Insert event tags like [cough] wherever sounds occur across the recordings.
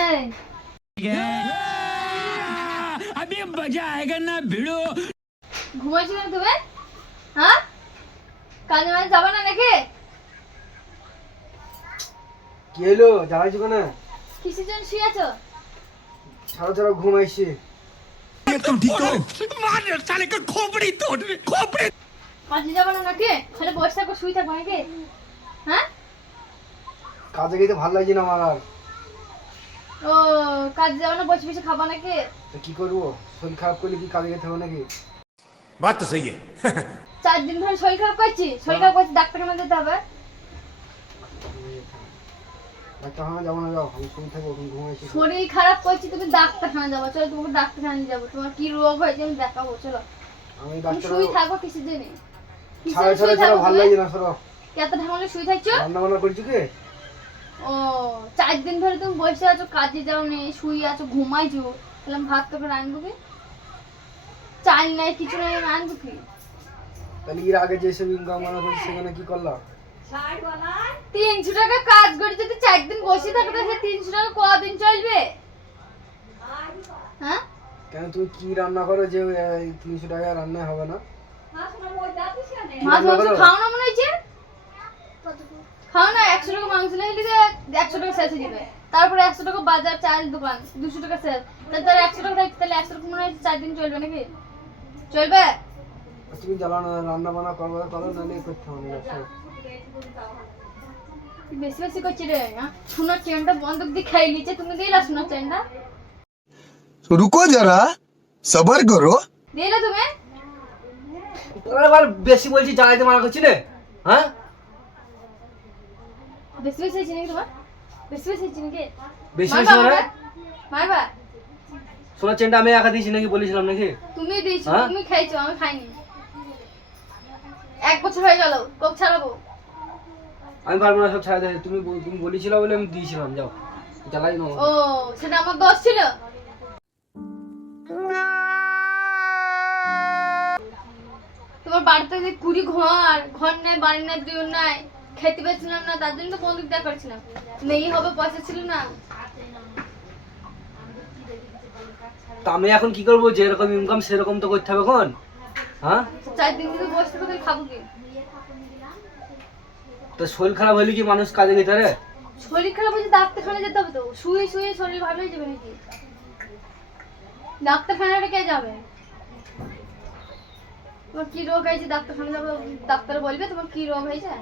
এই अभी मजा आएगा ना भिड़ो ঘুমাইছিল না তুমি হ্যাঁ কাজে মাঝে যাবো না নাকি কি হলো জ্বালাইছো কেন কিসের জন্য শুয়ে আছো ছাড়া ছাড়া ঘুম আইসছে तुम ठीक हो मार साले का खोपड़ी तोड़ खोपड़ी কাজে যাবো না নাকি তাহলে বসে থাকো শুয়ে থাকবো নাকি হ্যাঁ কাজে গেতে ভালো লাগছে না আমার আর ও কাজ যাও না বসে বসে খাবা নাকি? কি করব? শরীর খারাপ করলে কি কাজে যেতে হবে নাকি? বাত তো সেই চার দিন ধরে শরীর খারাপ করছি শরীর খারাপ করছি ডাক্তারের মধ্যে যেতে হবে? ডাক্তারখানা যাব তুমি ঘুমাইছি যাব। চলো তোমাকে ডাক্তারখানা নিয়ে যাব। তোমার কি রোগ হয়েছে আমি দেখাবো চলো। শুয়ে থাকব কিছু দিনে ছাড়ো ভালো লাগে না সরো কেত ঢামলে শুয়ে থাকছো? করছ কি? ও চার দিন ধরে তুমি বসে আছো কাজে যাও নি শুয়ে আছো ঘুমাইছো তাহলে ভাত তোকে রাখব কি? চাল নাই কিছু নাই আনব কি? তাহলে এর আগে যে সব ইনকাম বানা করছি সেখানে কি করলাম? তিনশো টাকা কাজ করে যদি চার দিন বসে থাকো তাহলে তিনশো টাকা কদিন চলবে? হ্যাঁ? কেন তুমি কি রান্না করো যে তিনশো টাকা রান্না হবে না? মাছ মাংস? খাও না মনে হয়েছে একশো টাকা মাংস নিয়ে একশো টাকা শেষে দিবে তারপরে একশো টাকা বাজার চাল দোকান দুশো টাকা শেষ তাহলে তার একশো টাকা থাকছে তাহলে একশো টাকা মনে হয় চার দিন চলবে নাকি? চলবে? আচ্ছা, তুমি জ্বালানো রান্না বান্না করব করো না নিয়ে করতে হবে বেশি বেশি করছি রে সোনার চেনটা বন্ধক দিয়ে খাই নিচ্ছে তুমি দিলা সোনার চেনটা? রুকো যারা সবার করো। দিলা তুমি? তোরা আবার বেশি বলছি জ্বালাইতে মানা করছি রে হ্যাঁ? বেশি বেশি হয়েছে নাকি তোমার বেশি বেশি হয়েছে নাকি বেশি বেশি মানে মারবা? সোনার চেনটা আমি একা দিয়েছি নাকি বলেছিলাম নাকি তুমি দিয়েছ? তুমি খাইছো আমি খাইনি এক বছর হয়ে গেল কোক ছাড়াবো আমি পারব না সব ছাড়া দেয় তুমি তুমি বলেছিল বলে আমি দিয়েছিলাম যাও জ্বালাই না ও সেটা আমার দোষ ছিল তোমার বাড়িতে যে কুড়ি ঘর ঘর নাই বাড়ি নাই দিও নাই খেতে পেয়েছিলাম না তার জন্য তো বন্দুক দেওয়া করেছিলাম মেয়ে হবে পয়সা ছিল না। তা আমি এখন কি করব? যেরকম ইনকাম সেরকম তো করতে হবে এখন। হ্যাঁ? চার দিন যদি বসে খাব কি? তো শরীর খারাপ হলে কি মানুষ কাজে যেতে রে শরীর খারাপ হয়েছে ডাক্তারখানা যেতে হবে তো। শুয়ে শুয়ে শরীর ভালো হয়ে যাবে নাকি? ডাক্তারখানাটা কে যাবে? তোমার কি রোগ হয়েছে? ডাক্তারখানা যাবে ডাক্তার বলবে তোমার কি রোগ হয়েছে?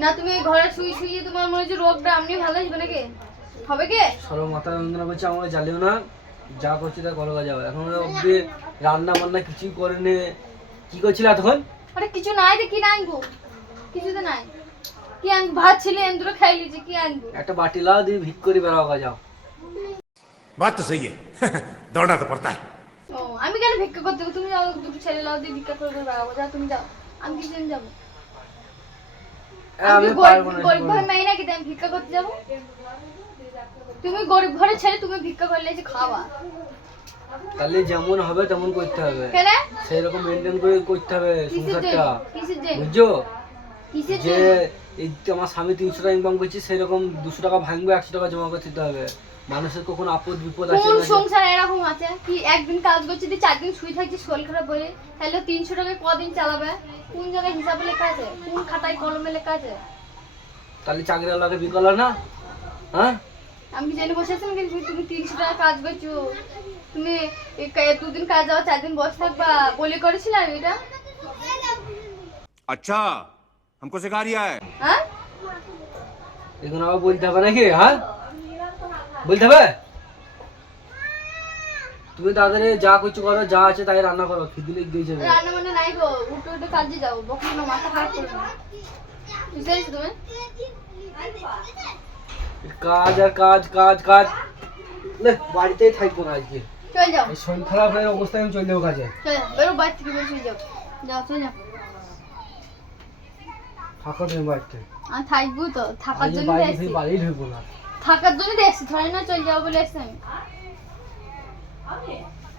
না তুমি এই ঘরে শুই শুয়ে তোমার মনে হচ্ছে রোগটা আপনি ভালো আসবে নাকি? হবে কি? সরো মাথা যন্ত্রণা করছে আমরা জ্বালিও না। যা করছি তা করো যাও। এখন অব্দি রান্না বান্না কিছুই করেনি। কি করছিল এতক্ষণ? আরে কিছু নাই রে কি আনব? কিছু তো নাই। কি আন ভাত ছিল এন্দ্র খাই লিজি কি আনব? একটা বাটি লাও দি ভিক করে বেরাও গা যাও। বাত তো সহি [laughs] দৌড়া তো পড়তা ও আমি কেন ভিক্ষা করতে তুমি যাও দুটো ছেলে লাও দি ভিক্ষা করে বেরাও যাও তুমি যাও। আমি কিছু যাব। আমি আমি পারব না গরিব জীবনে। মেয়ে নাকি আমি ভিক্ষা করতে যাব? তুমি গরিব ঘরে ছেড়ে তুমি ভিক্ষা করলে খাওয়া। তাহলে যেমন হবে তেমন করতে হবে। সেরকম সেই রকম মেনটেন করে করতে হবে সংসারটা। বুঝছ? যে এই আমার স্বামী তিনশো টাকা ইনকাম করছে সেরকম দুশো টাকা ভাঙবে একশো টাকা জমা করে দিতে হবে। মানুষের কখনো আপদ বিপদ আছে কোন সংসার এরকম আছে কি একদিন কাজ করছি দি চার দিন শুয়ে থাকি শরীর খারাপ হয়ে তাহলে তিনশো টাকা কদিন চালাবে? কোন জায়গায় হিসাবে লেখা আছে? কোন খাতায় কলমে লেখা আছে? তাহলে চাকরিওয়ালাকে বিকল না? হ্যাঁ? আমি জেনে বসে আছি কিন্তু তুমি তিনশো টাকা কাজ করছ। তুমি দুদিন কাজ যাওয়া চার দিন বসে থাকবা বলে করেছিলাম এটা? আচ্ছা। हमको सिखा रिया है হ্যাঁ এখন আবার বলতে হবে নাকি হ্যাঁ বলতে হবে তুমি তাড়াতাড়ি যা কিছু করো যা আছে তাই রান্না করো খিদি লেগে গিয়েছে রান্না বান্না নাই গো উঠে উঠে কাজে যাও বকলো না মাথা খারাপ করবে না বুঝতে পেরেছো তুমি কাজ আর কাজ কাজ কাজ নে, বাড়িতেই থাকবো না আজকে চলে যাও এই শরীর খারাপ হয়ে অবস্থায় আমি চলে যাবো কাজে চলে যাও বেরো বাড়ি থেকে বেরো চলে যাও যাও চলে যাও আমি থাকব তো থাকার জন্য বাড়ি ঢুকবো না। থাকার জন্য ধরে না যাব বলে আমি।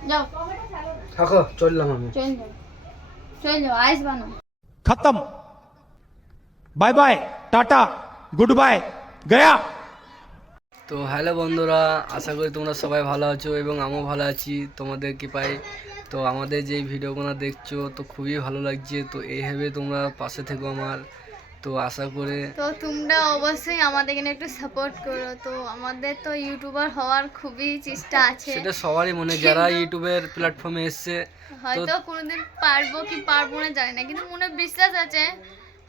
যাও। থাকো চললাম আমি। চল যাও। চল যাও আসবা না খতম। Bye bye tata good bye Gaya. তো হ্যালো বন্ধুরা আশা করি তোমরা সবাই ভালো আছো এবং আমিও ভালো আছি তোমাদের কৃপায়। তো আমাদের যে ভিডিওগুলো দেখছ তো খুবই ভালো লাগছে। তো এইভাবে তোমরা পাশে থেকো আমার। তো আশা করে তো তোমরা অবশ্যই আমাদের এখানে একটু সাপোর্ট করো। তো আমাদের তো ইউটিউবার হওয়ার খুবই চেষ্টা আছে। সেটা সবারই মনে যারা ইউটিউবের প্ল্যাটফর্মে এসছে হয়তো কোনোদিন পারব কি পারব না জানি না কিন্তু মনে বিশ্বাস আছে।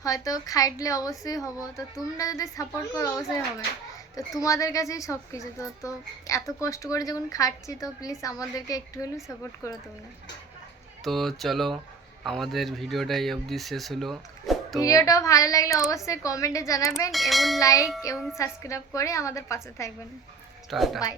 হয়তো খাইটলে অবশ্যই হব। তো তোমরা যদি সাপোর্ট করো অবশ্যই হবে। তো তোমাদের কাছেই সব কিছু তো তো এত কষ্ট করে যখন খাটছি তো প্লিজ আমাদেরকে একটু হলেও সাপোর্ট করো তোমরা। তো চলো আমাদের ভিডিওটা এই অবধি শেষ হলো। ভিডিওটা ভালো লাগলে অবশ্যই কমেন্টে জানাবেন এবং লাইক এবং সাবস্ক্রাইব করে আমাদের পাশে থাকবেন। টাটা। বাই